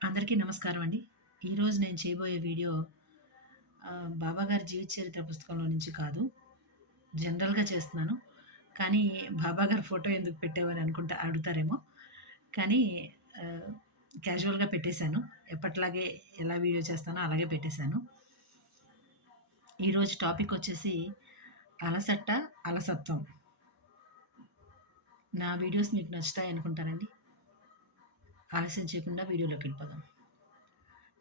అందరికీ నమస్కారం అండి. ఈరోజు నేను చేయబోయే వీడియో బాబాగారి జీవిత చరిత్ర పుస్తకంలో నుంచి కాదు. జనరల్‌గా చేస్తున్నాను. కానీ బాబాగారి ఫోటో ఎందుకు పెట్టావని అడుగుతారేమో. కానీ ఆహ్, క్యాజువల్‌గా పెట్టేశాను. ఎప్పటిలాగే ఎలా వీడియో చేస్తానో అలాగే పెట్టేశాను. ఈరోజు టాపిక్ వచ్చేసి అలసట, అలసత్వం. నా వీడియోస్ మీకు నచ్చుతాయి అనుకుంటానండి. ఆలస్యం చేయకుండా వీడియోలోకి వెళ్ళిపోదాం.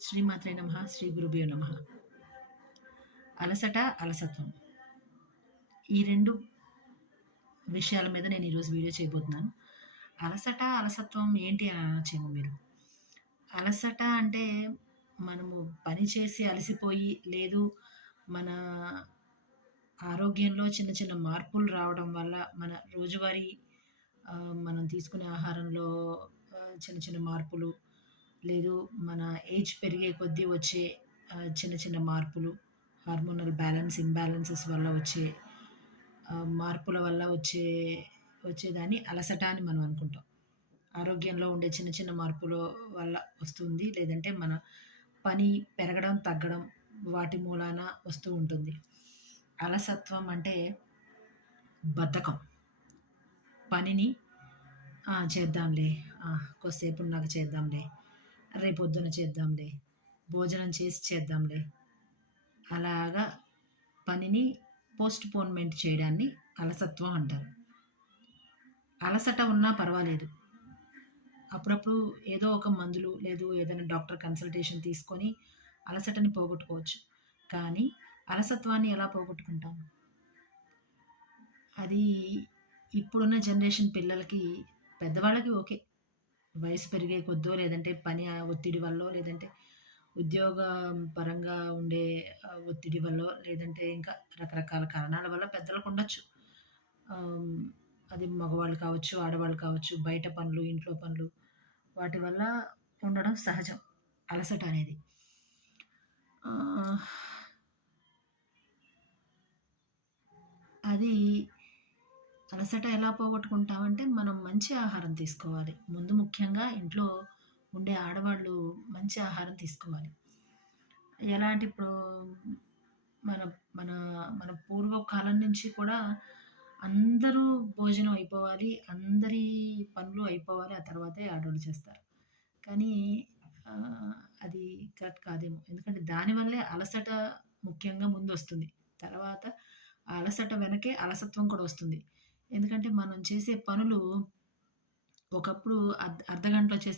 శ్రీమాత్రే నమః, శ్రీ గురుభ్యో నమః. అలసట, అలసత్వం. ఈ 2 విషయాల మీద నేను ఈరోజు వీడియో చేయబోతున్నాను. అలసట, అలసత్వం ఏంటి అని అనొచ్చేమో మీరు. అలసట అంటే మనము పని చేసి అలసిపోయి, లేదు మన ఆరోగ్యంలో చిన్న చిన్న మార్పులు రావడం వల్ల మన రోజువారీ మనం తీసుకునే ఆహారంలో చిన్న చిన్న మార్పులు, లేదు మన ఏజ్ పెరిగే కొద్దీ వచ్చే చిన్న చిన్న మార్పులు, హార్మోనల్ బ్యాలెన్స్, ఇంబాలెన్సెస్ వల్ల వచ్చే మార్పుల వల్ల వచ్చేదాన్ని అలసట అని మనం అనుకుంటాం. ఆరోగ్యంలో ఉండే చిన్న చిన్న మార్పుల వల్ల వస్తుంది. లేదంటే మన పని పెరగడం, తగ్గడం వాటి మూలాన వస్తూ ఉంటుంది. అలసత్వం అంటే బద్ధకం. పనిని చేద్దాంలే, కొద్దిసేపున్నాక చేద్దాంలే, రేపొద్దున చేద్దాంలే, భోజనం చేసి చేద్దాంలే, అలాగా పనిని పోస్ట్‌పోన్‌మెంట్ చేయడాన్ని అలసత్వం అంటారు. అలసట ఉన్నా పర్వాలేదు. అప్పుడప్పుడు ఏదో ఒక మందులు, లేదు ఏదైనా డాక్టర్ కన్సల్టేషన్ తీసుకొని అలసటని పోగొట్టుకోవచ్చు. కానీ అలసత్వాన్ని ఎలా పోగొట్టుకుంటాం? అది ఇప్పుడున్న జనరేషన్ పిల్లలకి, పెద్దవాళ్ళకి ఓకే. వయసు పెరిగే కొద్దో, లేదంటే పని ఒత్తిడి వల్లో, లేదంటే ఉద్యోగం పరంగా ఉండే ఒత్తిడి వల్లో, లేదంటే ఇంకా రకరకాల కారణాల వల్ల పెద్దలకుండొచ్చు. ఆహ్, అది మగవాళ్ళు కావచ్చు, ఆడవాళ్ళు కావచ్చు, బయట పనులు, ఇంట్లో పనులు వాటి వల్ల ఉండడం సహజం అలసట అనేది. ఆహ్, అది అలసట ఎలా పోగొట్టుకుంటామంటే, మనం మంచి ఆహారం తీసుకోవాలి. ముందు ముఖ్యంగా ఇంట్లో ఉండే ఆడవాళ్ళు మంచి ఆహారం తీసుకోవాలి. ఎలా అంటే ఇప్పుడు మన మన మన పూర్వకాలం నుంచి కూడా అందరూ భోజనం అయిపోవాలి, అందరి పనులు అయిపోవాలి. ఆ తర్వాతే ఆడోళ్ళు చేస్తారు. కానీ ఆహ్, అది కరెక్ట్ కాదేమో. ఎందుకంటే దానివల్లే అలసట ముఖ్యంగా ముందొస్తుంది. తర్వాత ఆ అలసట వెనకే అలసత్వం కూడా వస్తుంది. ఎందుకంటే మనం చేసే పనులు ఒకప్పుడు అర్ధగంటలో చేసే